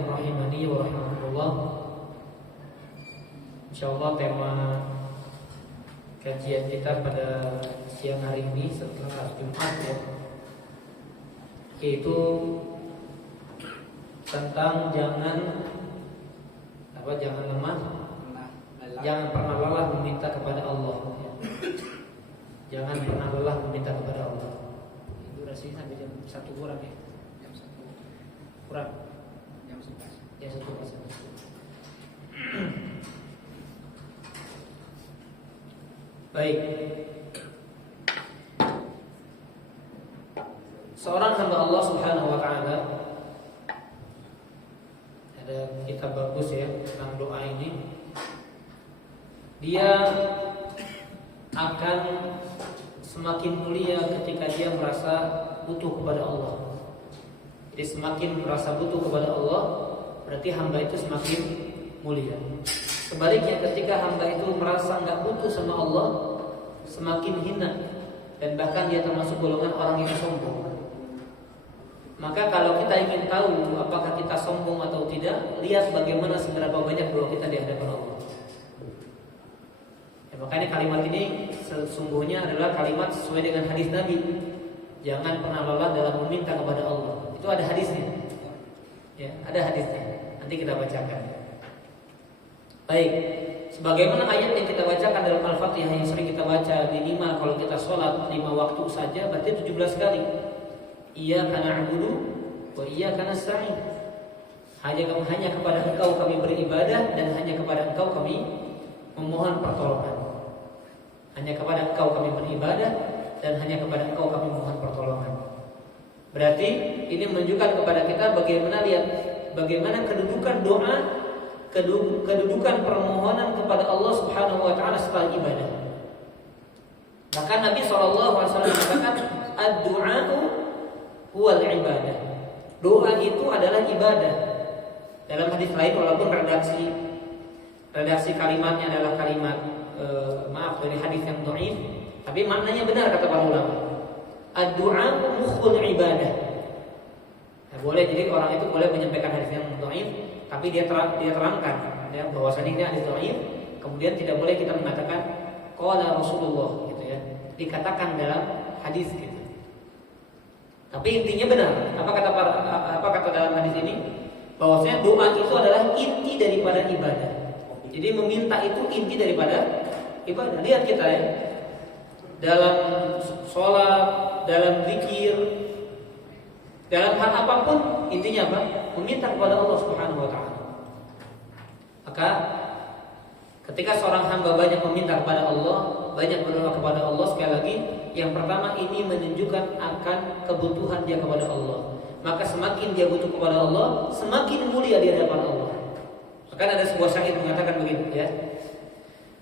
rahimani wa rahimakumullah. Insyaallah tema kajian kita pada siang hari ini setelah Jumat ya, yaitu tentang jangan lemah, jangan pernah lelah meminta kepada Allah. Jangan pernah lelah meminta kepada Allah. Durasi sampai jam 1 kurang ya. Jam 1 kurang. Jam 11. Ya 1 kurang. Baik. Seorang hamba Allah Subhanahu wa taala, ada kitab bagus ya tentang doa ini. Dia akan semakin mulia ketika dia merasa butuh kepada Allah. Jadi semakin merasa butuh kepada Allah, berarti hamba itu semakin mulia. Sebaliknya ketika hamba itu merasa nggak butuh sama Allah, semakin hina dan bahkan dia termasuk golongan orang yang sombong. Maka kalau kita ingin tahu apakah kita sombong atau tidak, lihat bagaimana seberapa banyak doa kita di hadapan Allah. Ya, makanya kalimat ini sesungguhnya adalah kalimat sesuai dengan hadis Nabi. Jangan pernah lelah dalam meminta kepada Allah. Itu ada hadisnya. Ya, ada hadisnya. Nanti kita bacakan. Baik, sebagaimana ayat yang kita bacakan dalam Al-Fatihah yang sering kita baca di 5, kalau kita sholat 5 waktu saja berarti 17 kali. Iyyaka na'budu wa iyyaka nasta'in. Hanya kepada Engkau kami beribadah dan hanya kepada Engkau kami memohon pertolongan. Hanya kepada Engkau kami beribadah dan hanya kepada Engkau kami memohon pertolongan. Berarti ini menunjukkan kepada kita bagaimana kedudukan doa, kedudukan permohonan kepada Allah Subhanahu wa taala setelah ibadah. Bahkan Nabi SAW mengatakan ad-du'a'u huwal ibadah. Doa itu adalah ibadah. Dalam hadis lain walaupun redaksi kalimatnya adalah kalimat dari hadis yang dhaif, tapi maknanya benar kata para ulama. Ad-du'a'u mukhul ibadah. Nah, boleh jadi orang itu boleh menyampaikan hadis yang dhaif, tapi dia terangkan ya, bahwasanya ini hadis dhaif, kemudian tidak boleh kita mengatakan qala Rasulullah gitu ya. Dikatakan dalam hadis gitu. Tapi intinya benar. Apa kata dalam hadis ini? Bahwasanya doa itu adalah inti daripada ibadah. Jadi meminta itu inti daripada ibadah. Lihat kita ya. Dalam sholat, dalam zikir, dalam hal apapun intinya apa? Meminta kepada Allah Subhanahu wa taala. Maka ketika seorang hamba banyak meminta kepada Allah, banyak berdoa kepada Allah, sekali lagi yang pertama ini menunjukkan akan kebutuhan dia kepada Allah. Maka semakin dia butuh kepada Allah, semakin mulia di hadapan Allah. Bahkan ada sebuah syair mengatakan begitu ya.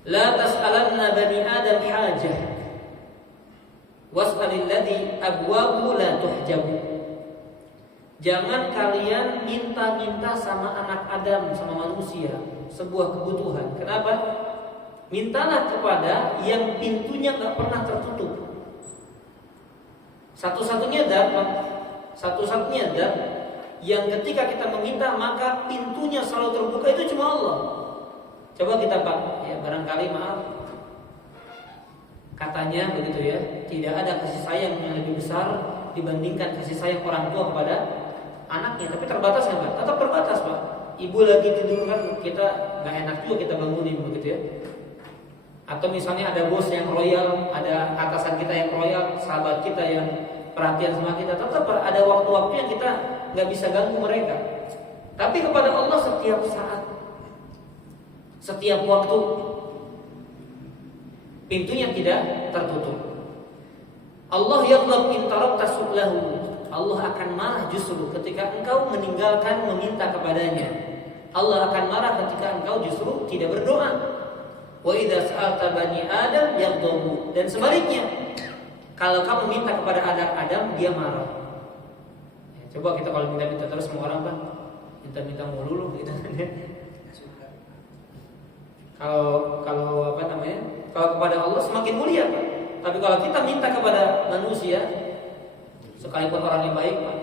La tas'alanna bani Adam hajah was'alil ladzi abwabu la tuhjabu. Jangan kalian minta-minta sama anak Adam, sama manusia sebuah kebutuhan. Kenapa? Mintalah kepada yang pintunya gak pernah tertutup. Satu-satunya zat yang ketika kita meminta maka pintunya selalu terbuka itu cuma Allah. Coba kita ya barangkali maaf, katanya begitu ya, tidak ada kasih sayang yang lebih besar dibandingkan kasih sayang orang tua kepada anaknya. Tapi terbatas ya Pak? Tetap terbatas Pak. Ibu lagi tidur kan kita gak enak juga kita bangunin begitu ya. Atau misalnya ada bos yang royal, ada atasan kita yang royal, sahabat kita yang perhatian sama kita, tetap ada waktu-waktu yang kita nggak bisa ganggu mereka. Tapi kepada Allah setiap saat, setiap waktu, pintunya tidak tertutup. Allah yaghlab in tarakta su'lahu. Allah akan marah justru ketika engkau meninggalkan meminta kepadanya. Allah akan marah ketika engkau justru tidak berdoa. Wa idza sa'alta bani Adam yaghdabu. Dan sebaliknya, kalau kamu minta kepada anak Adam, dia marah. Ya, coba kita kalau minta-minta terus sama orang kan, minta-minta mulu gitu kan ya. Kalau apa namanya? Kalau kepada Allah semakin mulia Pak. Tapi kalau kita minta kepada manusia, sekalipun orang yang baik Pak,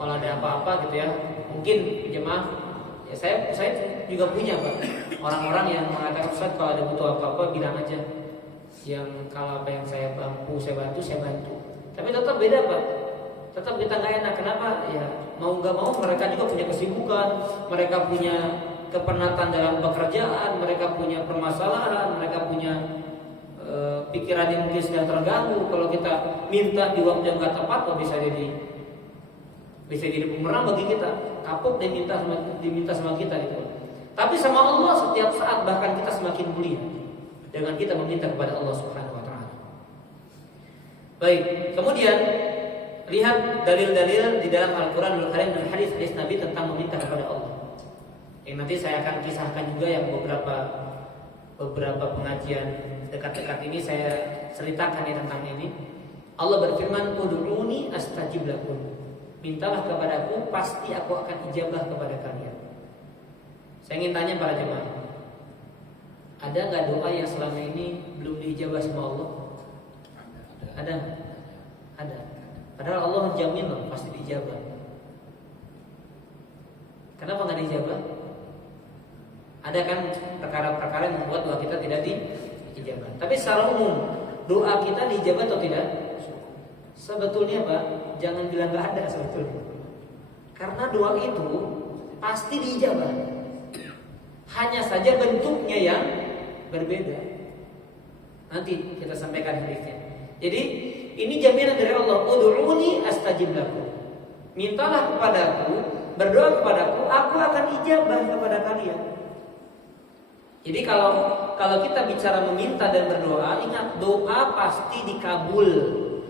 kalau ada apa-apa gitu ya, mungkin jemaah ya saya juga punya Pak orang-orang yang mengatakan Ustaz kalau ada butuh apa-apa bilang aja. Yang kalau apa yang saya mampu saya bantu. Tapi tetap beda Pak. Tetap kita nggak enak. Kenapa? Ya mau nggak mau mereka juga punya kesibukan, mereka punya kepenatan dalam pekerjaan, mereka punya permasalahan, mereka punya pikiran yang mungkin sedang terganggu. Kalau kita minta di waktu yang nggak tepat, kok bisa jadi bumerang bagi kita. Kapok diminta sama kita gitu. Tapi sama Allah setiap saat bahkan kita semakin mulia dengan kita meminta kepada Allah Subhanahu wa taala. Baik, kemudian lihat dalil-dalil di dalam Al-Qur'anul Karim dan hadis-hadis Nabi tentang meminta kepada Allah. Yang nanti saya akan kisahkan juga yang beberapa pengajian dekat-dekat ini saya ceritakan ya tentang ini. Allah berfirman, "Ud'uni astajib lakum." Mintalah kepadaku, pasti aku akan ijabah kepada kalian. Saya ingin tanya para jemaah, ada nggak doa yang selama ini belum diijabah sama Allah? Ada. Padahal Allah jamin loh pasti diijabah. Kenapa nggak diijabah? Ada kan perkara-perkara yang membuat doa kita tidak diijabah. Tapi secara umum doa kita diijabah atau tidak? Sebetulnya Pak, jangan bilang nggak ada sebetulnya. Karena doa itu pasti diijabah. Hanya saja bentuknya yang berbeda. Nanti kita sampaikan hadisnya. Jadi ini jaminan dari Allah. Ud'uni astajib lakum. Mintalah kepadaku, berdoa kepadaku, aku akan ijabah kepada kalian. Jadi kalau kita bicara meminta dan berdoa, ingat doa pasti dikabul.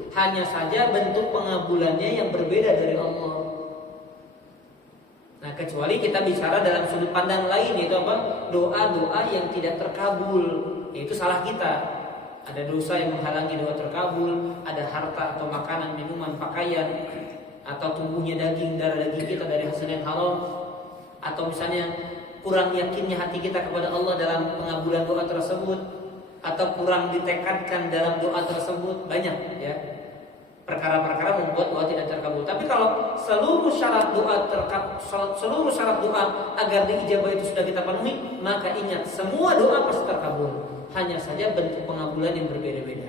Hanya saja bentuk pengabulannya yang berbeda dari Allah. Nah, kecuali kita bicara dalam sudut pandang lain, yaitu apa? Doa-doa yang tidak terkabul, yaitu salah kita. Ada dosa yang menghalangi doa terkabul, ada harta atau makanan, minuman, pakaian, atau tumbuhnya darah daging kita dari hasil yang haram, atau misalnya kurang yakinnya hati kita kepada Allah dalam pengabulan doa tersebut, atau kurang ditekadkan dalam doa tersebut, banyak ya. Perkara-perkara membuat doa tidak terkabul. Tapi kalau seluruh syarat doa agar diijabah itu sudah kita penuhi, maka ingat semua doa pasti terkabul. Hanya saja bentuk pengabulan yang berbeda-beda.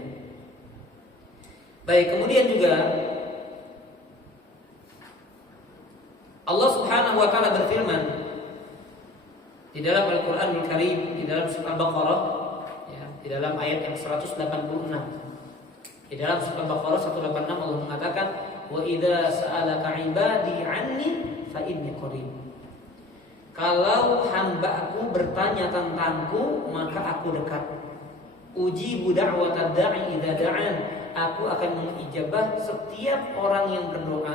Baik, kemudian juga Allah Subhanahu wa taala berfirman di dalam Al-Qur'anul Karim, di dalam surah Al-Baqarah ya, di dalam ayat yang 186. Di dalam surah Al-Baqarah 186 Allah mengatakan, "Wa idza sa'alaka 'ibadi 'anni fa inni qarib." Kalau hamba-Ku bertanya tentangku, maka Aku dekat. Ujibu da'watad da'i idza da'an. Aku akan mengijabah setiap orang yang berdoa.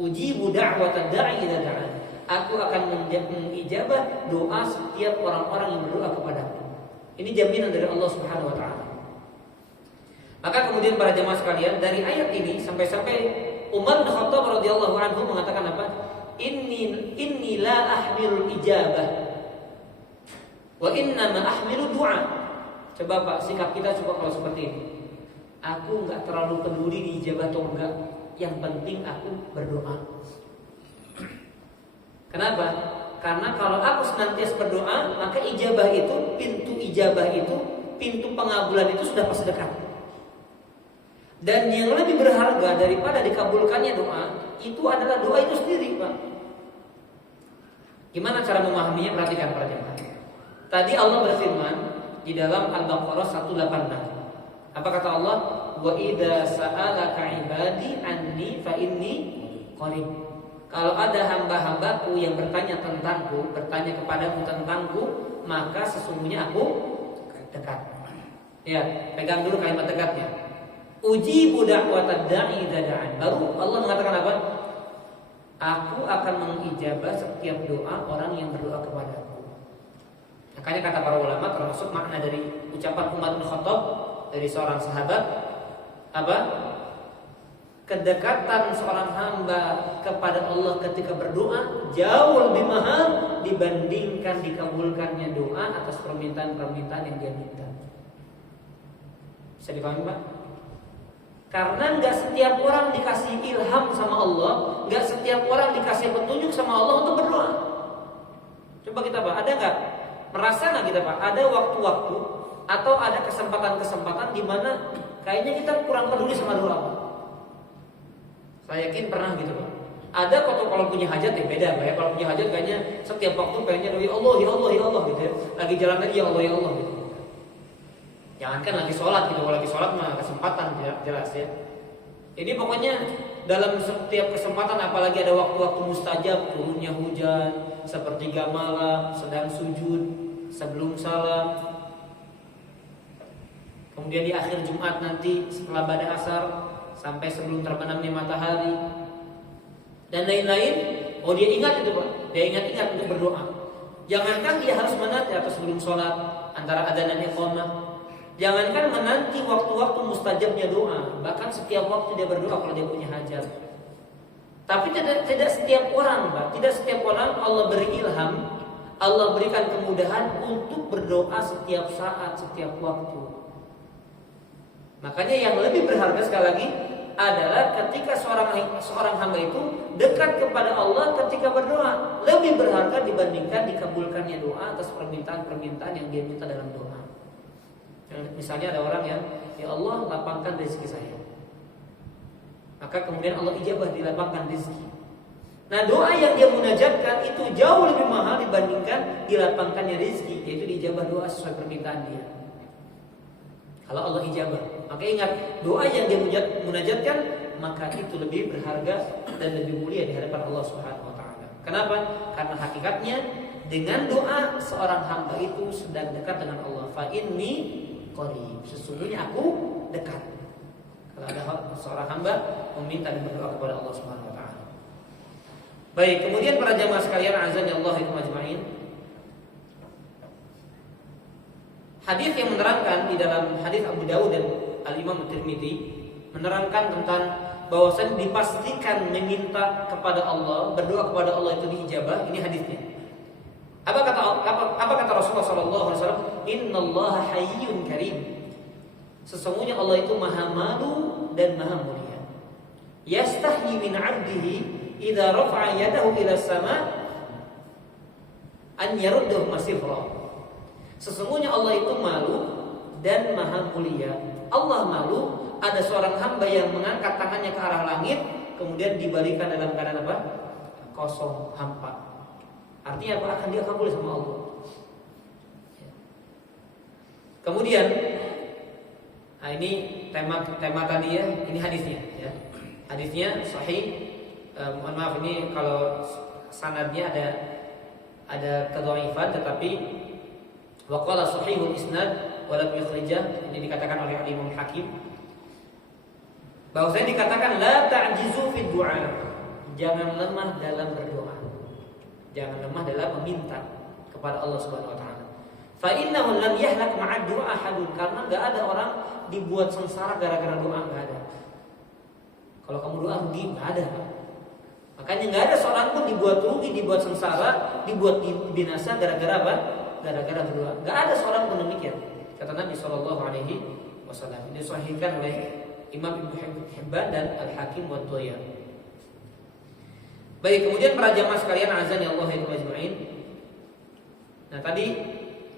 Ujibu da'watad da'i idza da'an. Aku akan mengijabah doa setiap orang-orang yang berdoa kepadaku. Ini jaminan dari Allah Subhanahu wa taala. Maka kemudian para jemaah sekalian, dari ayat ini sampai-sampai Umar bin Khattab radhiyallahu anhu mengatakan apa? Inni la ahmilul ijabah wa inna ma ahmilu du'a. Coba Pak, sikap kita coba kalau seperti ini. Aku enggak terlalu peduli diijabah atau enggak, yang penting aku berdoa. Kenapa? Karena kalau aku senantiasa berdoa, maka ijabah itu, pintu pengabulan itu sudah pasti dekat. Dan yang lebih berharga daripada dikabulkannya doa, itu adalah doa itu sendiri, Pak. Gimana cara memahaminya? Perhatikan para jemaah. Tadi Allah berfirman di dalam Al-Baqarah 186. Apa kata Allah? Wa idza sa'alaka 'ibadi anni fa inni qarib. Kalau ada hamba-hambaku yang bertanya tentangku, bertanya kepadaku tentangku, maka sesungguhnya aku dekat. Ya, pegang dulu kalimat dekatnya. Ujibu da'watad da'i idza da'an. Baru Allah mengatakan apa? Aku akan mengijabah setiap doa orang yang berdoa kepadaku. Makanya kata para ulama, termasuk makna dari ucapan Umar bin Khattab dari seorang sahabat, apa? Kedekatan seorang hamba kepada Allah ketika berdoa jauh lebih mahal dibandingkan dikabulkannya doa atas permintaan-permintaan yang dia minta. Bisa dipahami, Pak? Karena nggak setiap orang dikasih ilham sama Allah, nggak setiap orang dikasih petunjuk sama Allah untuk berdoa. Coba kita Pak, ada nggak? Merasa nggak kita Pak? Ada waktu-waktu atau ada kesempatan-kesempatan di mana kayaknya kita kurang peduli sama doa Pak? Saya yakin pernah gitu Pak. Ada kalau punya hajat ya beda Pak ya. Kalau punya hajat kayaknya setiap waktu pengennya ya Allah, ya Allah, ya Allah gitu ya. Lagi jalan lagi ya Allah, ya Allah gitu. Jangankan lagi sholat gitu, kalau lagi sholat mah kesempatan jelas ya. Ini pokoknya dalam setiap kesempatan, apalagi ada waktu-waktu mustajab, turunnya hujan, sepertiga malam, sedang sujud, sebelum salam, kemudian di akhir Jumat nanti setelah badai asar sampai sebelum terbenamnya matahari dan lain-lain. Oh dia ingat itu Pak, dia ingat-ingat untuk berdoa. Jangankan dia harus menanti atau sebelum sholat antara adzan dan iqamah. Jangankan menanti waktu-waktu mustajabnya doa, bahkan setiap waktu dia berdoa kalau dia punya hajat. Tapi tidak setiap orang, Pak, tidak setiap orang Allah beri ilham, Allah berikan kemudahan untuk berdoa setiap saat, setiap waktu. Makanya yang lebih berharga sekali lagi adalah ketika seorang hamba itu dekat kepada Allah ketika berdoa, lebih berharga dibandingkan dikabulkannya doa atas permintaan-permintaan yang dia minta dalam doa. Misalnya ada orang yang ya Allah lapangkan rezeki saya, maka kemudian Allah ijabah dilapangkan rezeki. Nah doa yang dia munajatkan itu jauh lebih mahal dibandingkan dilapangkannya rezeki, yaitu diijabah doa sesuai permintaan dia. Kalau Allah ijabah, maka ingat doa yang dia munajatkan maka itu lebih berharga dan lebih mulia di hadapan Allah Subhanahu wa taala. Kenapa? Karena hakikatnya dengan doa seorang hamba itu sedang dekat dengan Allah. Fa inni qarib, sesungguhnya aku dekat. Kalau ada seorang hamba meminta dan berdoa kepada Allah Subhanahu wa taala. Baik, kemudian para jamaah sekalian azan ya Allah ajma'in. Hadis yang menerangkan di dalam hadis Abu Dawud dan Al-Imam Tirmidzi menerangkan tentang bahwasanya dipastikan meminta kepada Allah, berdoa kepada Allah itu diijabah. Ini hadisnya. Apa kata Rasulullah SAW? Innallaha hayyun karim. Sesungguhnya Allah itu maha malu dan maha mulia. Yastahyi min 'abdihi idza rafa'a yadahu ila sama an yaruddahu masifra. Sesungguhnya Allah itu malu dan maha mulia. Allah malu ada seorang hamba yang mengangkat tangannya ke arah langit kemudian dibalikan dalam keadaan apa? Kosong, hampa. Artinya apa? Akan dia kabul sama Allah. Kemudian, nah ini tema tadi ya, ini hadisnya. Ya. Hadisnya sahih. Mohon maaf ini kalau sanadnya ada kedhaifan, tetapi waqala sahihul isnad walam yukhrijah, ini dikatakan oleh Imam Hakim. Bahwasanya dikatakan la ta'jizu fid du'a, jangan lemah dalam berdoa. Jangan lemah dalam meminta kepada Allah Subhanahu wa taala. Fa innahu lam yahlak ma'a du'a ahadun, karena enggak ada orang dibuat sengsara gara-gara doa, enggak ada. Kalau kamu doa rugi, enggak ada. Makanya enggak ada seorang pun dibuat rugi, dibuat sengsara, dibuat binasa gara-gara apa? Gara-gara berdoa. Enggak ada seorang pun demikian. Kata Nabi sallallahu alaihi wasallam. Ini disahihkan oleh Imam Ibnu Hibban dan Al-Hakim wa Thayyan. Baik, kemudian para jamaah sekalian azan ya Allah ajma'in. Nah, tadi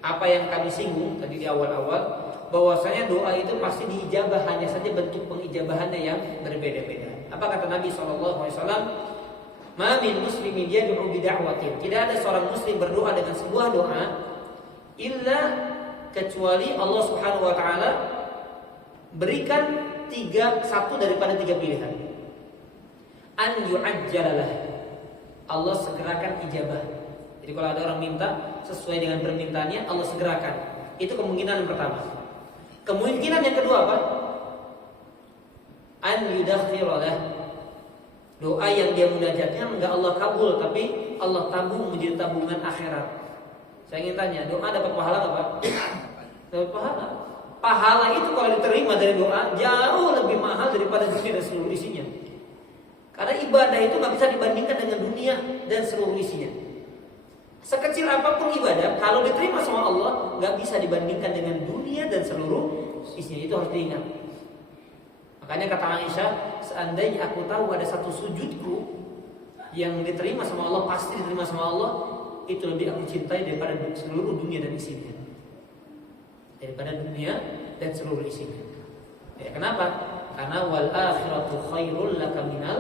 apa yang kami singgung tadi di awal-awal, bahwasanya doa itu pasti diijabah, hanya saja bentuk pengijabahannya yang berbeda-beda. Apa kata Nabi sallallahu alaihi wasallam? Ma min muslimin yad'u bi da'watin. Tidak ada seorang muslim berdoa dengan sebuah doa illa kecuali Allah Subhanahu wa taala berikan satu daripada tiga pilihan. An yu'ajjalalah, Allah segerakan ijabah. Jadi kalau ada orang minta sesuai dengan permintaannya, Allah segerakan. Itu kemungkinan yang pertama. Kemungkinan yang kedua apa? An yudakhiralah, doa yang dia munajatnya enggak Allah kabul, tapi Allah tabung menjadi tabungan akhirat. Saya ingin tanya, doa dapat pahala apa? Dapat pahala. Pahala itu kalau diterima dari doa jauh lebih mahal daripada dunia dan seluruh isinya. Karena ibadah itu nggak bisa dibandingkan dengan dunia dan seluruh isinya. Sekecil apapun ibadah, kalau diterima sama Allah, nggak bisa dibandingkan dengan dunia dan seluruh isinya. Itu harus diingat. Makanya kata Aisyah, seandainya aku tahu ada satu sujudku yang diterima sama Allah, pasti diterima sama Allah, itu lebih aku cintai daripada seluruh dunia dan isinya. Daripada dunia dan seluruh isinya. Ya, kenapa? Karena wal akhiratu khairul laka minal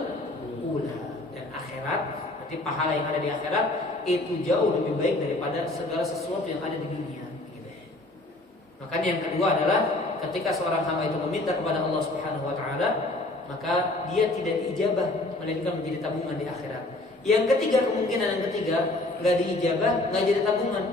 ula. Dan akhirat, berarti pahala yang ada di akhirat itu jauh lebih baik daripada segala sesuatu yang ada di dunia. Gitu. Makanya yang kedua adalah ketika seorang hamba itu meminta kepada Allah Subhanahu wa taala, maka dia tidak diijabah, melainkan menjadi tabungan di akhirat. Yang ketiga, kemungkinan yang ketiga, enggak diijabah, enggak jadi tabungan.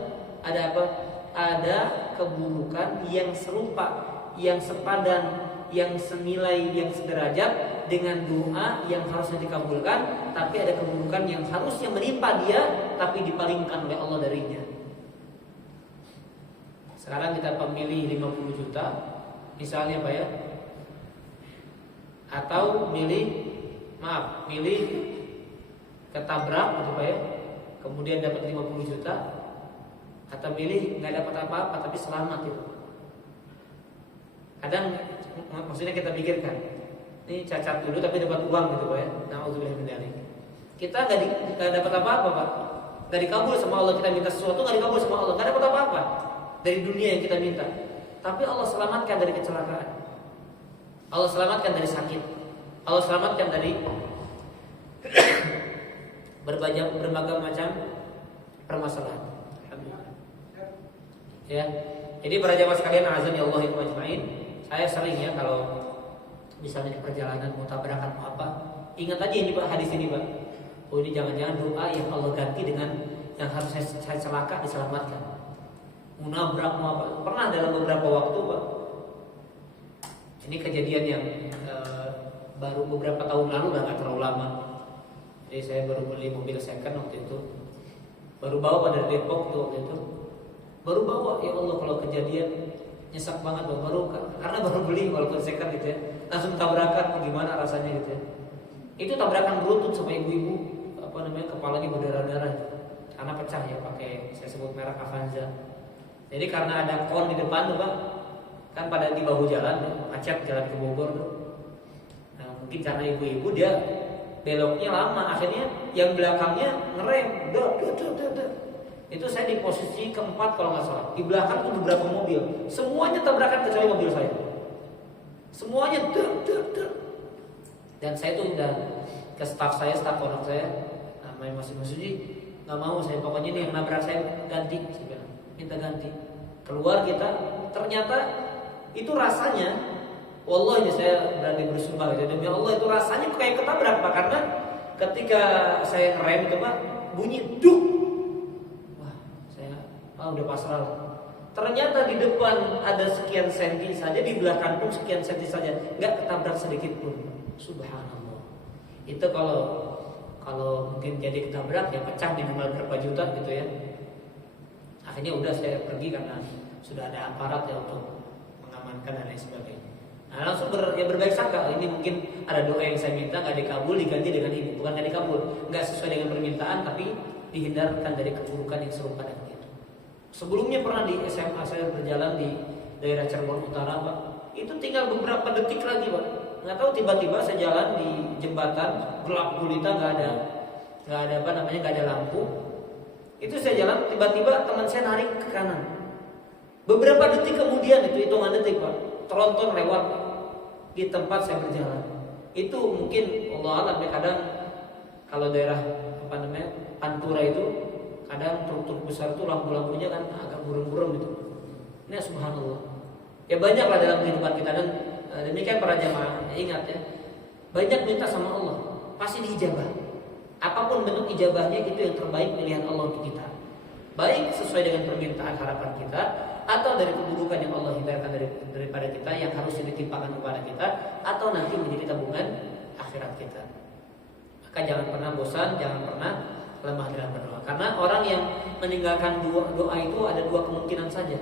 Ada apa? Ada keburukan yang serupa, yang sepadan, yang senilai, yang sederajat dengan doa yang harusnya dikabulkan, tapi ada keburukan yang harusnya menimpa dia tapi dipalingkan oleh Allah darinya. Sekarang kita pemilih 50 juta misalnya Pak ya, atau milih ketabrak gitu Pak ya, kemudian dapat 50 juta, atau milih nggak dapat apa-apa tapi selamat gitu. Kadang maksudnya kita pikirkan, ini cacat dulu tapi dapat uang gitu Pak ya. Nauzubillah min dzalik. Kita nggak dapat apa-apa Pak, nggak dikabul sama Allah. Kita minta sesuatu nggak dikabul sama Allah, nggak dapat apa-apa dari dunia yang kita minta. Tapi Allah selamatkan dari kecelakaan, Allah selamatkan dari sakit, Allah selamatkan dari berbagai macam permasalahan. Ya, jadi para jamaah sekalian, azan ya Allah ajmain. Saya sering ya kalau misalnya di perjalanan mau tabrakan mau apa, ingat aja ini Pak, hadis ini Pak. Oh ini jangan-jangan doa yang Allah ganti dengan yang harus saya celaka diselamatkan. Mau nabrak mau apa? Pernah dalam beberapa waktu Pak. Ini kejadian yang baru beberapa tahun lalu, udah nggak terlalu lama. Jadi saya baru beli mobil second waktu itu, baru bawa pada Depok tuh waktu itu. Baru bawa, ya Allah kalau kejadian nyesek banget baru karena baru beli walaupun second gitu ya, langsung tabrakan, gimana rasanya gitu ya. Itu tabrakan beruntun sama ibu-ibu, kepalanya berdarah-darah karena pecah ya, pakai saya sebut merek Avanza. Jadi karena ada kon di depan tuh Pak, kan pada di bahu jalan tuh, macet jalan ke Bogor tuh. Nah mungkin karena ibu-ibu dia beloknya lama, akhirnya yang belakangnya ngerem, dah. Itu saya di posisi keempat kalau nggak salah. Di belakang itu beberapa mobil, semuanya tabrakan kecuali mobil saya. Semuanya dan saya tuh udah ke staf orang saya, namanya Mas Masuji, nggak mau saya, pokoknya ini yang nabrak saya ganti, saya bilang, minta ganti. Keluar kita, ternyata itu rasanya, wallahi saya berani bersumpah gitu, demi Allah itu rasanya kayak ketabrak Pak, karena ketika saya ngerem itu Pak, bunyi duk. Udah pasrah. Ternyata di depan ada sekian senti saja, di belakang pun sekian senti saja, nggak ketabrak sedikit pun. Subhanallah. Itu kalau mungkin jadi ketabrak ya pecah minimal berapa juta gitu ya. Akhirnya udah saya pergi karena sudah ada aparat ya untuk mengamankan dan lain sebagainya. Nah langsung berbaik sangka, ini mungkin ada doa yang saya minta nggak dikabul, diganti dengan ini. Bukan nggak dikabul, nggak sesuai dengan permintaan, tapi dihindarkan dari keburukan yang serupa dengan itu. Sebelumnya pernah di SMA saya berjalan di daerah Cirebon Utara Pak, itu tinggal beberapa detik lagi Pak, nggak tahu tiba-tiba saya jalan di jembatan gelap gulita, nggak ada lampu. Itu saya jalan, tiba-tiba teman saya narik ke kanan. Beberapa detik kemudian, itu hitungan detik Pak, tronton lewat di tempat saya berjalan. Itu mungkin Allah alam ya, kadang kalau daerah Pantura itu kadang truk-truk besar itu lampu-lampunya kan agak buram-buram gitu. Ini subhanallah. Ya banyaklah dalam kehidupan kita, dan demikian para jamaah, ingat ya, banyak minta sama Allah, pasti diijabah. Apapun bentuk ijabahnya itu yang terbaik pilihan Allah untuk kita. Baik sesuai dengan permintaan harapan kita, atau dari keburukan yang Allah hindarkan daripada kita yang harusnya ditimpakan kepada kita, atau nanti menjadi tabungan akhirat kita. Maka jangan pernah bosan, jangan pernah lemah dalam berdoa. Karena orang yang meninggalkan doa itu ada dua kemungkinan saja.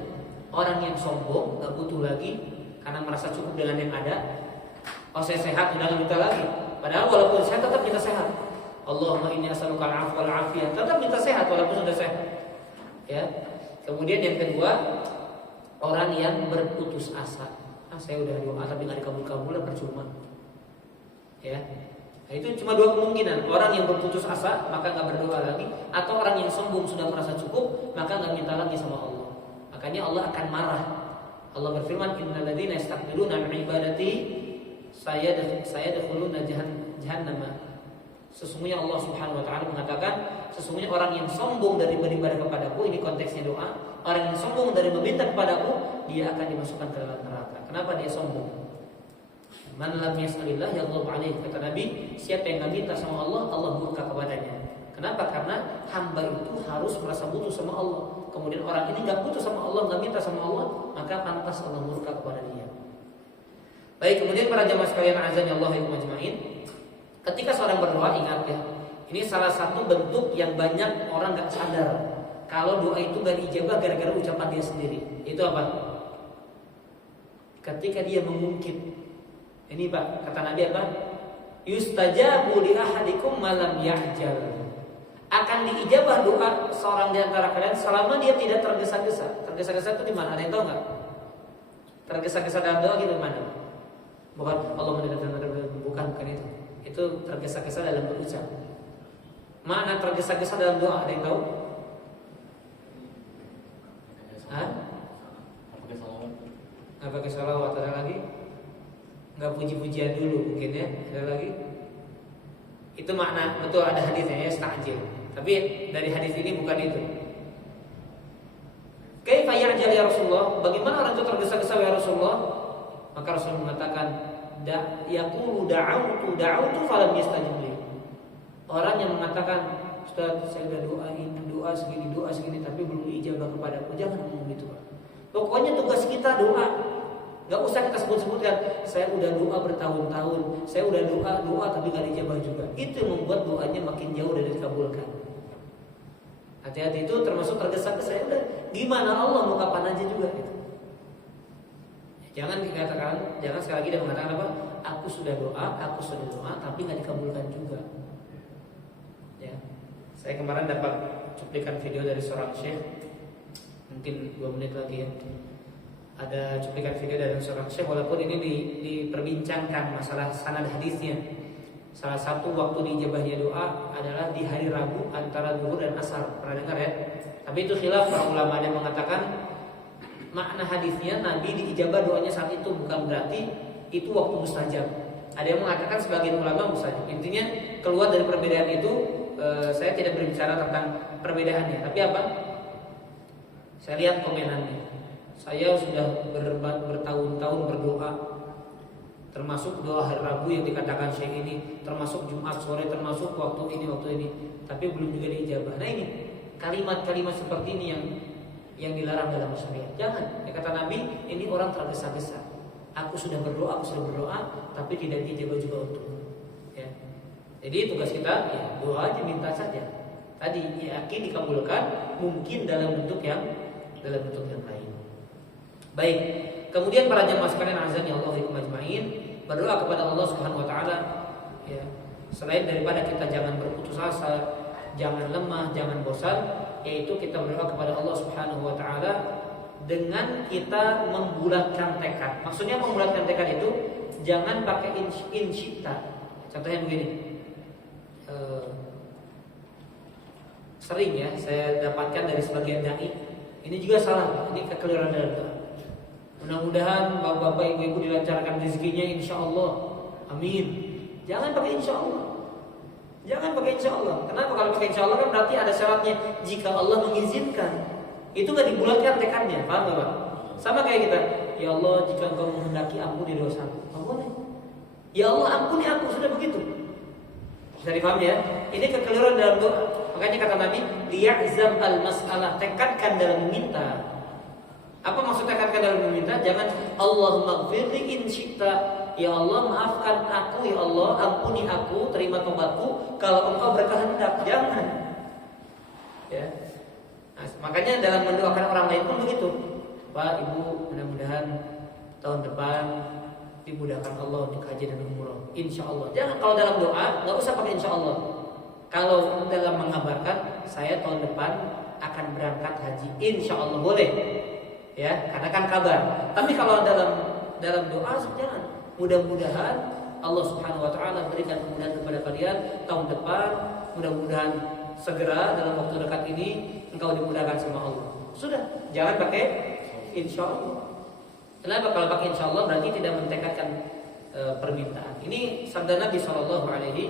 Orang yang sombong, gak butuh lagi karena merasa cukup dengan yang ada. Oh saya sehat, udah gak minta lagi. Padahal walaupun sehat tetap minta sehat. Allahumma inni as'aluka al-'afwa wal 'afiyah. Tetap minta sehat walaupun sudah sehat. Ya. Kemudian yang kedua, orang yang berputus asa. Saya udah doa tapi gak dikabul-kabul, percuma. Ya. Nah, itu cuma dua kemungkinan. Orang yang berputus asa maka nggak berdoa lagi, atau orang yang sombong sudah merasa cukup maka nggak minta lagi sama Allah. Makanya Allah akan marah. Allah berfirman, innal ladzina yastakbiruna an ibadati sayadkhuluna jahannam. Sesungguhnya Allah Subhanahu wa taala mengatakan, sesungguhnya orang yang sombong dari beribadah kepadaku, ini konteksnya doa, orang yang sombong dari meminta kepadaku, dia akan dimasukkan ke dalam neraka. Kenapa dia sombong? Man lam yas'alillah yaghdab alaih, kata Nabi, siapa yang enggak minta sama Allah, Allah murka kepadanya. Kenapa? Karena hamba itu harus merasa butuh sama Allah. Kemudian orang ini enggak butuh sama Allah, enggak minta sama Allah, maka pantas Allah murka kepada dia. Baik, kemudian para jamaah sekalian azan Allah wa ajmain, ketika seorang berdoa, ingat ya, ini salah satu bentuk yang banyak orang enggak sadar. Kalau doa itu enggak diijabah gara-gara ucapan dia sendiri. Itu apa? Ketika dia mengungkit. Ini Pak, kata Nabi apa? Yustajabu li ahadikum malam ya'jal. Akan diijabah doa seorang di antara kalian selama dia tidak tergesa-gesa. Tergesa-gesa itu di mana? Ada yang tahu enggak? Tergesa-gesa dalam doa gitu mana? Bukan Allah mendengarkan, bukan itu. Itu tergesa-gesa dalam berucap. Mana tergesa-gesa dalam doa? Ada yang tahu? Hah? Apa pakai salawat? Ada lagi? Enggak puji-pujian dulu mungkin ya. Ada lagi? Itu makna, betul ada hadisnya ya, istajil. Tapi dari hadis ini bukan itu. Kaifa ya'jal ya Rasulullah? Bagaimana orang itu tergesa-gesa ya Rasulullah? Maka Rasul mengatakan, yaqulu da'autu falam yastajib li. Orang yang mengatakan, Ustaz, saya sudah doa segini tapi belum diijabah kepadaku. Jangan ngomong gitu, Pak. Pokoknya tugas kita doa. Gak usah kita sebut-sebutkan, saya udah doa bertahun-tahun, saya udah doa tapi gak dijabah juga. Itu yang membuat doanya makin jauh dari dikabulkan. Hati-hati, itu termasuk tergesa-gesa. Udah, gimana Allah mau kapan aja juga gitu. Jangan dikatakan, jangan sekali lagi dia mengatakan apa? Aku sudah doa, tapi gak dikabulkan juga. Ya, saya kemarin dapat cuplikan video dari seorang syekh, mungkin 2 menit lagi ya. Ada cuplikan video dari seorang syekh, walaupun ini diperbincangkan masalah sanad hadisnya. Salah satu waktu diijabahnya doa adalah di hari Rabu antara zuhur dan asar. Pernah dengar ya? Tapi itu khilaf para ulama, ada yang mengatakan makna hadisnya Nabi diijabah doanya saat itu, bukan berarti itu waktu mustajab. Ada yang mengatakan sebagian ulama mustajab. Intinya keluar dari perbedaan itu, saya tidak berbicara tentang perbedaannya. Tapi apa? Saya lihat komenannya. Saya sudah bertahun-tahun berdoa, termasuk doa hari Rabu yang dikatakan Syekh ini, termasuk Jumat sore, termasuk waktu ini, tapi belum juga diijabah. Nah ini kalimat-kalimat seperti ini yang dilarang dalam syariat. Jangan. Ya, kata Nabi, ini orang tergesa-gesa. Aku sudah berdoa, tapi tidak diijabah juga untukmu. Ya. Jadi tugas kita ya doa aja, minta saja. Tadi yakin dikabulkan, mungkin dalam bentuk yang lain. Baik, kemudian para jamaah sekalian azan ya Allah ajmain, berdoa kepada Allah Subhanahu wa taala ya. Selain daripada kita jangan berputus asa, jangan lemah, jangan bosan, yaitu kita berdoa kepada Allah Subhanahu wa taala dengan kita membulatkan tekad. Maksudnya membulatkan tekad itu jangan pakai insyita. Contohnya begini. Sering ya saya dapatkan dari sebagian dai. Ini juga salah, ini kekeliruan dalam doa. Mudah-mudahan bapak-bapak, ibu-ibu dilancarkan rezekinya insyaallah. Amin. Jangan pakai insyaallah. Kenapa? Kalau pakai insyaallah kan berarti ada syaratnya. Jika Allah mengizinkan, itu gak dibulatkan tekadnya. Paham gak Pak? Sama kayak kita. Ya Allah, jika Engkau menghendaki ampuni dosaku. Gak boleh. Ya Allah, ampuni aku. Sudah begitu. Bisa dipahami ya? Ini kekeliruan dalam doa. Makanya kata Nabi, liya'zam al-mas'alah, tekadkan dalam meminta. Apa maksud tekadkan dalam meminta? Jangan Allahumma ghfirli in syi'ta. Ya Allah, maafkan aku, ya Allah, ampuni aku, terima tobatku kalau Engkau berkehendak. Jangan. Ya. Nah, makanya dalam mendoakan orang lain pun begitu. Pak, Ibu, mudah-mudahan tahun depan dimudahkan Allah untuk haji dan umroh. Insyaallah. Jangan kalau dalam doa nggak usah pakai insyaallah. Kalau dalam mengabarkan saya tahun depan akan berangkat haji, insyaallah boleh. Ya, katakan kabar. Tapi kalau dalam doa jangan. Mudah-mudahan Allah Subhanahu wa taala berikan kemudahan kepada kalian tahun depan, mudah-mudahan segera dalam waktu dekat ini engkau dimudahkan sama Allah. Sudah, jangan pakai insyaallah. Kenapa? Kalau pakai insyaallah berarti tidak mentekadkan permintaan. Ini sabda Nabi sallallahu alaihi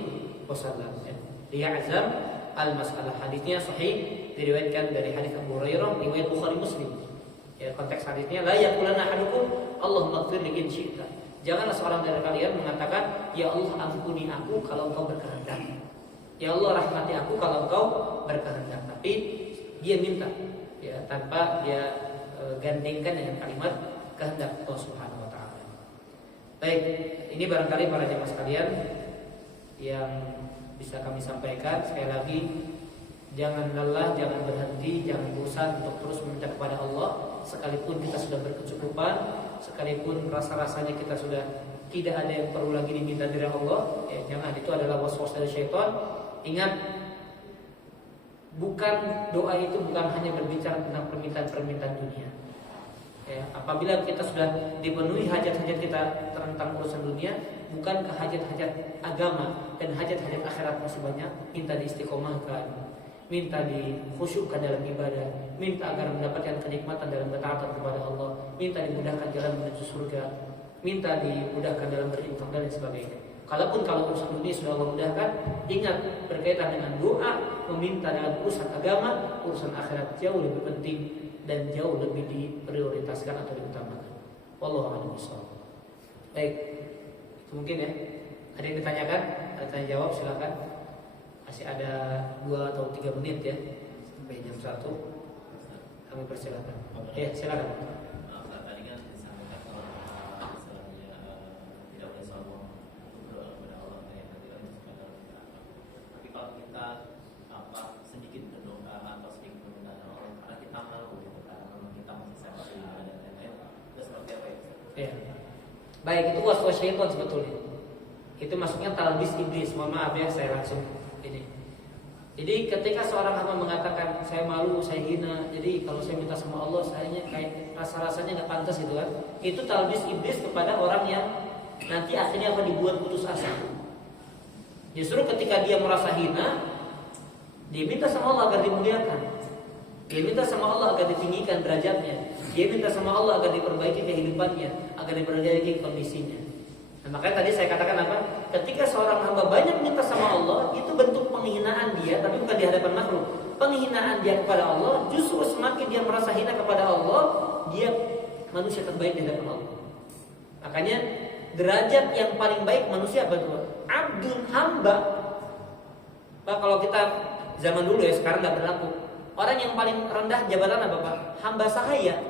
wasallam. Dia azam al-mas'alah. Hadisnya sahih, diriwayatkan dari hadis Abu Hurairah, riwayat Bukhari Muslim. Ya, konteks hadisnya la yaqulanna ahadukum Allahumma ighfir li in syi'ta. Janganlah seorang dari kalian mengatakan, ya Allah ampuni aku kalau engkau berkehendak. Ya Allah rahmati aku kalau engkau berkehendak. Tapi dia minta, ya, tanpa dia gandengkan dengan kalimat kehendak Allah Subhanahu wa taala. Baik, ini barangkali para jemaah sekalian yang bisa kami sampaikan. Sekali lagi, jangan lelah, jangan berhenti, jangan bosan untuk terus meminta kepada Allah. Sekalipun kita sudah berkecukupan, sekalipun rasa-rasanya kita sudah tidak ada yang perlu lagi diminta dari Allah, ya, jangan, itu adalah waswas dari syaitan. Ingat, bukan doa itu bukan hanya berbicara tentang permintaan-permintaan dunia. Ya, apabila kita sudah dipenuhi hajat-hajat kita tentang urusan dunia, bukankah hajat-hajat agama dan hajat-hajat akhirat masih banyak? Minta diistiqomahkan, minta dikhusyukkan dalam ibadah, minta agar mendapatkan kenikmatan dalam ketaatan kepada Allah, minta dimudahkan jalan menuju surga, minta dimudahkan dalam berinfak dan lain sebagainya. Kalaupun kalau urusan dunia sudah Allah mudahkan, ingat, berkaitan dengan doa, meminta dalam urusan agama, urusan akhirat jauh lebih penting dan jauh lebih diprioritaskan atau diutamakan. Wallahu a'lam bishawab. Baik, itu mungkin ya. Ada yang ditanyakan? Ada tanya jawab, silakan. Masih ada 2 atau 3 menit ya sampai jam 1. Kami persilakan. Ya, silakan. Tadi kan disampaikan kalau misalnya tidak boleh sombong untuk berdoa kepada Allah, nanti kan sekedar berdoa. Tapi kalau kita sedikit berdoa atau sedikit meminta Allah karena kita malu gitu, karena kita masih sakit dan lain-lain, itu seperti apa ya? Ya. Baik, itu waswas syaitan sebetulnya. Itu maksudnya talbis iblis. Mohon maaf ya, saya langsung ini. Jadi ketika seorang hamba mengatakan saya malu, saya hina, jadi kalau saya minta sama Allah, sayanya kayak rasa-rasanya nggak pantas gitu kan? Itu talbis iblis kepada orang yang nanti akhirnya akan dibuat putus asa. Justru ketika dia merasa hina, dia minta sama Allah agar dimuliakan. Dia minta sama Allah agar ditinggikan derajatnya. Dia minta sama Allah agar diperbaiki kehidupannya, agar diperbaiki kondisinya. Nah, makanya tadi saya katakan apa? Ketika seorang hamba banyak minta sama Allah, itu bentuk penghinaan dia, tapi bukan di hadapan makhluk. Penghinaan dia kepada Allah, justru semakin dia merasa hina kepada Allah, dia manusia terbaik di hadapan Allah. Makanya derajat yang paling baik manusia apa itu? Abdul, hamba. Pak, kalau kita zaman dulu ya, sekarang nggak berlaku. Orang yang paling rendah jabatan apa Pak? Hamba sahaya.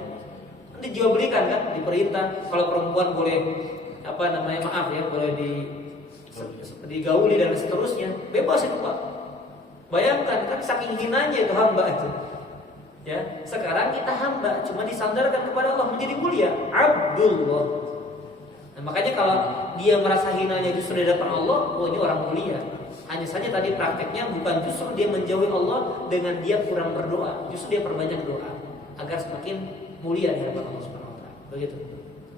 Dijual belikan kan, diperintah. Kalau perempuan boleh boleh digauli dan seterusnya, bebas itu Pak. Bayangkan kan saking hinanya itu hamba itu. Ya, sekarang kita hamba cuma disandarkan kepada Allah menjadi mulia, Abdullah. Nah, makanya kalau dia merasa hinanya justru di hadapan Allah, oh ini orang mulia. Hanya saja tadi prakteknya bukan justru dia menjauhi Allah dengan dia kurang berdoa, justru dia perbanyak doa agar semakin mulia di hadapan Allah Subhanahu wa taala. Begitu.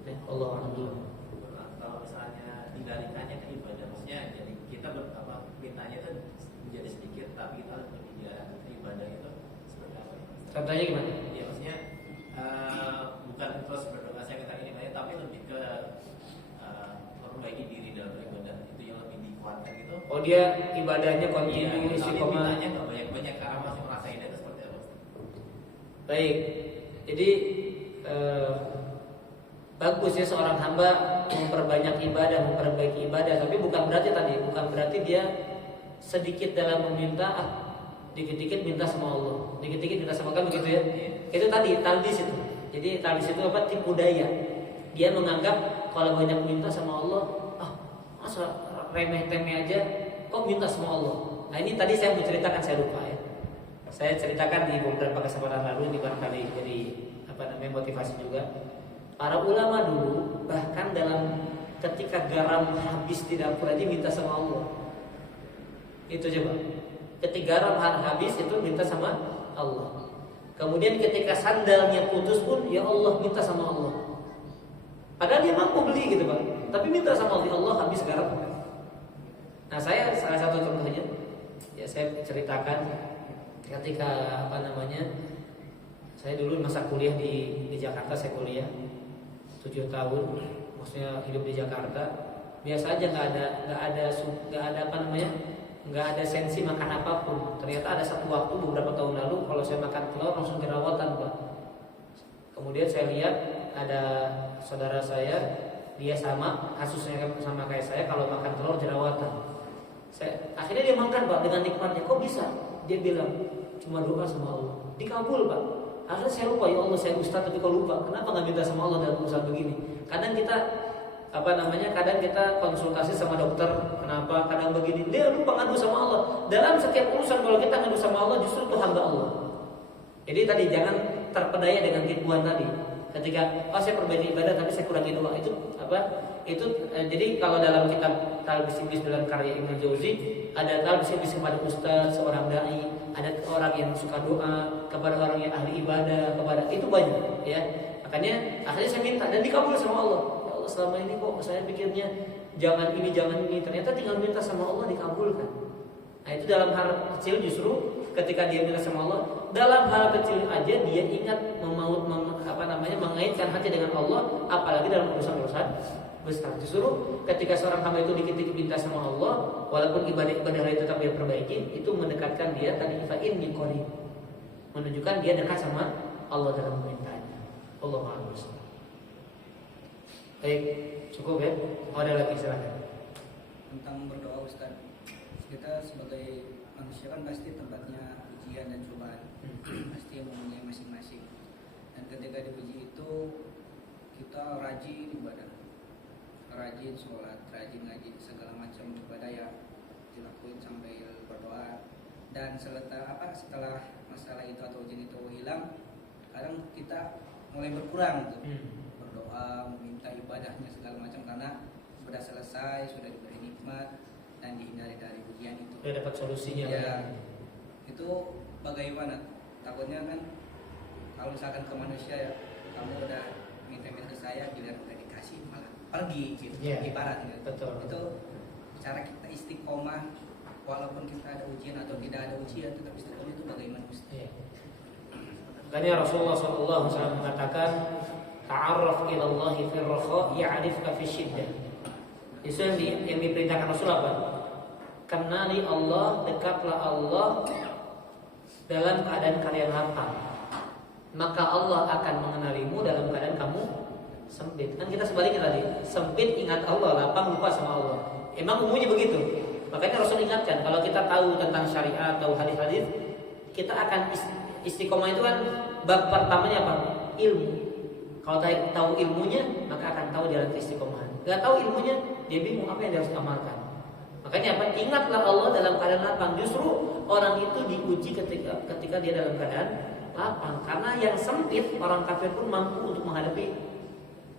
Ya, Allah alhamdulillah. Kalau misalnya dibalikannya ke ibadah, maksudnya jadi kita mintanya itu menjadi sedikit, tapi kita harus bertiga ibadah itu seperti apa? Contohnya gimana? Ya maksudnya bukan terus berdoa saya minta ini banyak, tapi lebih ke memperbaiki diri dalam beribadah itu yang lebih dikuatkan gitu. Oh dia ibadahnya kontinu, istiqomah. Mintanya nggak banyak-banyak karena masih merasa ini itu seperti apa? Baik, jadi bagus ya seorang hamba memperbanyak ibadah, memperbaiki ibadah, tapi bukan berarti dia sedikit dalam meminta, dikit-dikit minta sama Allah, dikit-dikit minta sama kan begitu ya? Itu tadi talbis itu. Jadi talbis itu apa? Tipu daya. Dia menganggap kalau banyak minta sama Allah, masa remeh-temeh aja, kok minta sama Allah? Nah ini tadi saya mau ceritakan, saya lupa ya. Saya ceritakan di beberapa kesempatan lalu, ini barangkali jadi motivasi juga. Para ulama dulu bahkan ketika garam habis di dapur aja minta sama Allah. Itu coba. Ketika garam habis itu minta sama Allah. Kemudian ketika sandalnya putus pun ya Allah minta sama Allah. Padahal dia mampu beli gitu Pak, tapi minta sama Allah, Allah habis garap. Nah saya salah satu contohnya, ya saya ceritakan ketika saya dulu masa kuliah di Jakarta, saya kuliah 7 tahun, maksudnya hidup di Jakarta, biasa aja nggak ada sensi makan apapun. Ternyata ada satu waktu beberapa tahun lalu kalau saya makan telur langsung jerawatan Pak. Kemudian saya lihat ada saudara saya, dia sama kasusnya sama kayak saya, kalau makan telur jerawatan. Akhirnya dia makan Pak dengan nikmatnya. Kok bisa? Dia bilang cuma doa sama Allah, dikabul Pak. Akhirnya saya lupa, ya Allah saya ustaz tapi kok lupa. Kenapa nggak minta sama Allah dalam urusan begini? Kadang kita konsultasi sama dokter, kenapa kadang begini, dia lupa ngadu sama Allah. Dalam setiap urusan kalau kita ngadu sama Allah justru itu hamba Allah. Jadi tadi jangan terpedaya dengan tipuan tadi. Ketika saya perbaiki ibadah tapi saya kurangi doa, jadi kalau dalam kitab Talbis Iblis dalam karya Ibnu Jauzi ada talbis iblis kepada ustaz, seorang dai, ada orang yang suka doa kepada orang yang ahli ibadah, itu banyak ya. Makanya akhirnya saya minta dan dikabul sama Allah. Ya Allah, selama ini kok saya pikirnya jangan ini, ternyata tinggal minta sama Allah dikabulkan. Nah itu dalam hal kecil justru ketika dia minta sama Allah, dalam hal kecil aja dia ingat mengaitkan hati dengan Allah, apalagi dalam urusan-urusan besar. Justru ketika seorang hamba itu dikit-dikit minta sama Allah, walaupun ibadah lain tetap dia perbaiki, itu mendekatkan dia tadi fa'in min qarib, menunjukkan dia dekat sama Allah dalam memintanya. Allahu a'lam. Baik, cukup ya. Ada lagi silakan. Tentang berdoa Ustaz, kita sebagai manusia kan pasti tempatnya ujian dan cobaan, pasti mempunyai masing-masing. Dan ketika diuji itu kita rajin ibadah, rajin sholat, rajin ngaji, segala macam ibadah yang dilakuin sampai berdoa. Dan setelah masalah itu atau ujian itu hilang, kadang kita mulai berkurang gitu. Berdoa, meminta ibadahnya segala macam karena sudah selesai, sudah diberi nikmat dan dihindari dari ujian itu. Sudah dapat solusinya. Ya, itu bagaimana? Takutnya kan kalau misalkan ke manusia ya, kamu udah minta-minta ke saya, giliran udah dikasih malah pergi gitu, ibarat gitu. Betul. Itu cara kita istiqomah walaupun kita ada ujian atau tidak ada ujian, tetap istiqomah itu bagaimana Ustaz? Makanya Rasulullah SAW mengatakan, ta'arraf ila Allah fi ar-rakha ya'rifka fi syiddah. Itu yang diperintahkan Rasul apa? Kenali Allah, dekatlah Allah dalam keadaan kalian lapang. Maka Allah akan mengenalimu dalam keadaan kamu sempit. Kan kita sebaliknya tadi, sempit ingat Allah, lapang lupa sama Allah. Emang umumnya begitu. Makanya Rasul ingatkan, kalau kita tahu tentang syariat atau hadis-hadis, kita akan istiqomah itu kan bab pertamanya apa? Ilmu. Kalau tahu ilmunya, maka akan tahu jalan keistiqomahan. Gak tahu ilmunya, dia bingung apa yang dia harus amalkan. Makanya apa? Ingatlah Allah dalam keadaan lapang. Justru orang itu diuji ketika dia dalam keadaan lapang. Karena yang sempit, orang kafir pun mampu untuk menghadapi.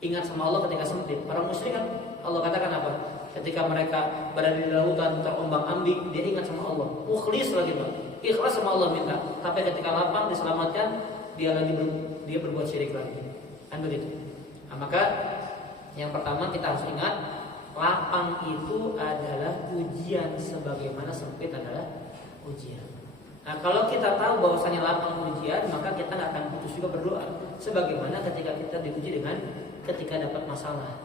Ingat sama Allah ketika sempit. Orang musyrik kan Allah katakan apa? Ketika mereka berada di lautan terombang-ambing, dia ingat sama Allah. Mukhlis lagi Pak. Ikhlas sama Allah minta. Tapi ketika lapang diselamatkan, dia berbuat syirik lagi. Kan begitu. Nah, maka yang pertama kita harus ingat, lapang itu adalah ujian sebagaimana sempit adalah ujian. Nah, kalau kita tahu bahwasanya lapang ujian, maka kita nggak akan putus juga berdoa. Sebagaimana ketika kita diuji dengan ketika dapat masalah.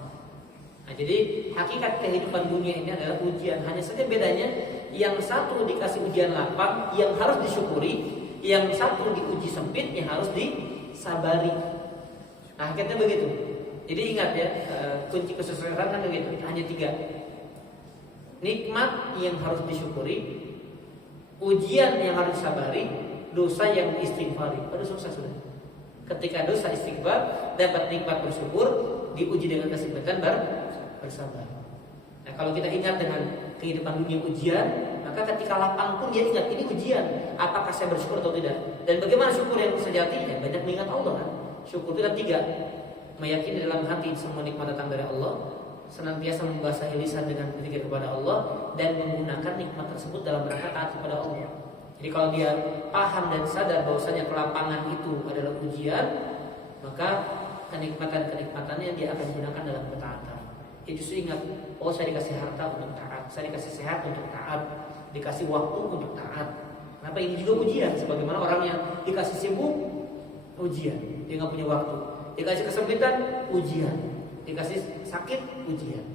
Nah, jadi hakikat kehidupan dunia ini adalah ujian. Hanya saja bedanya, yang satu dikasih ujian lapang yang harus disyukuri, yang satu diuji sempit yang harus disabari. Nah, hakikatnya begitu. Jadi ingat ya, kunci kesuksesan kan begitu, hanya 3. Nikmat yang harus disyukuri, ujian yang harus disabari, dosa yang diistighfari. Pada sukses sudah. Ketika dosa istighfar, dapat nikmat bersyukur, diuji dengan kesempitan bersabar. Nah, kalau kita ingat dengan kehidupan dunia ujian, maka ketika lapang pun dia ingat ini ujian. Apakah saya bersyukur atau tidak? Dan bagaimana syukur yang sejati? Ya, banyak mengingat Allah kan. Syukur itu ada 3. Meyakini dalam hati semua nikmat datang dari Allah, senantiasa membasahi lisan dengan berzikir kepada Allah, dan menggunakan nikmat tersebut dalam rangka taat kepada Allah. Jadi kalau dia paham dan sadar bahwasanya kelapangan itu adalah ujian, maka kenikmatan-kenikmatannya dia akan gunakan dalam ketaatan. Dia justru ingat, oh saya dikasih harta untuk taat, saya dikasih sehat untuk taat, dikasih waktu untuk taat. Kenapa ini juga ujian? Sebagaimana orang yang dikasih sibuk, ujian, dia nggak punya waktu. Dikasih kesempitan, ujian. Dikasih sakit, ujian.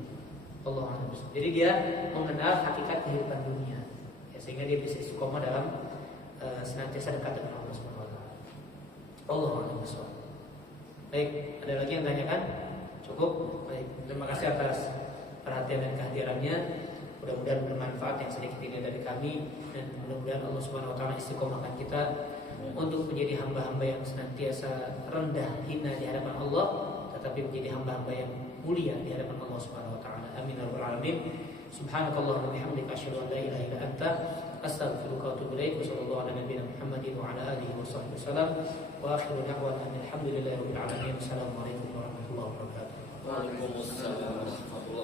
Allah Akbar. Jadi dia mengenal hakikat kehidupan dunia, ya, sehingga dia bisa istiqomah dalam senantiasa dekat dengan Allah Subhanahu wa taala. Allah Akbar. Baik, ada lagi yang tanyakan? Cukup? Baik, terima kasih atas perhatian dan kehadirannya. Mudah-mudahan bermanfaat yang sedikit ini dari kami, dan mudah-mudahan Allah Subhanahu wa taala istiqomahkan kita untuk menjadi hamba-hamba yang senantiasa rendah hina di hadapan Allah, tetapi menjadi hamba-hamba yang mulia di hadapan Allah Subhanahu wa taala. Amin ya rabbal alamin. Subhanakallahumma wa bihamdika asyhadu an la ilaha illa anta astaghfiruka wa atubu ilaik. Wa sallallahu ala nabiyyina Muhammadin wa ala alihi wa sahbihi wasallam. Wa akhiru da'wana alhamdulillahi rabbil alamin. Assalamualaikum warahmatullahi wabarakatuh. Waalaikumsalam warahmatullahi wabarakatuh.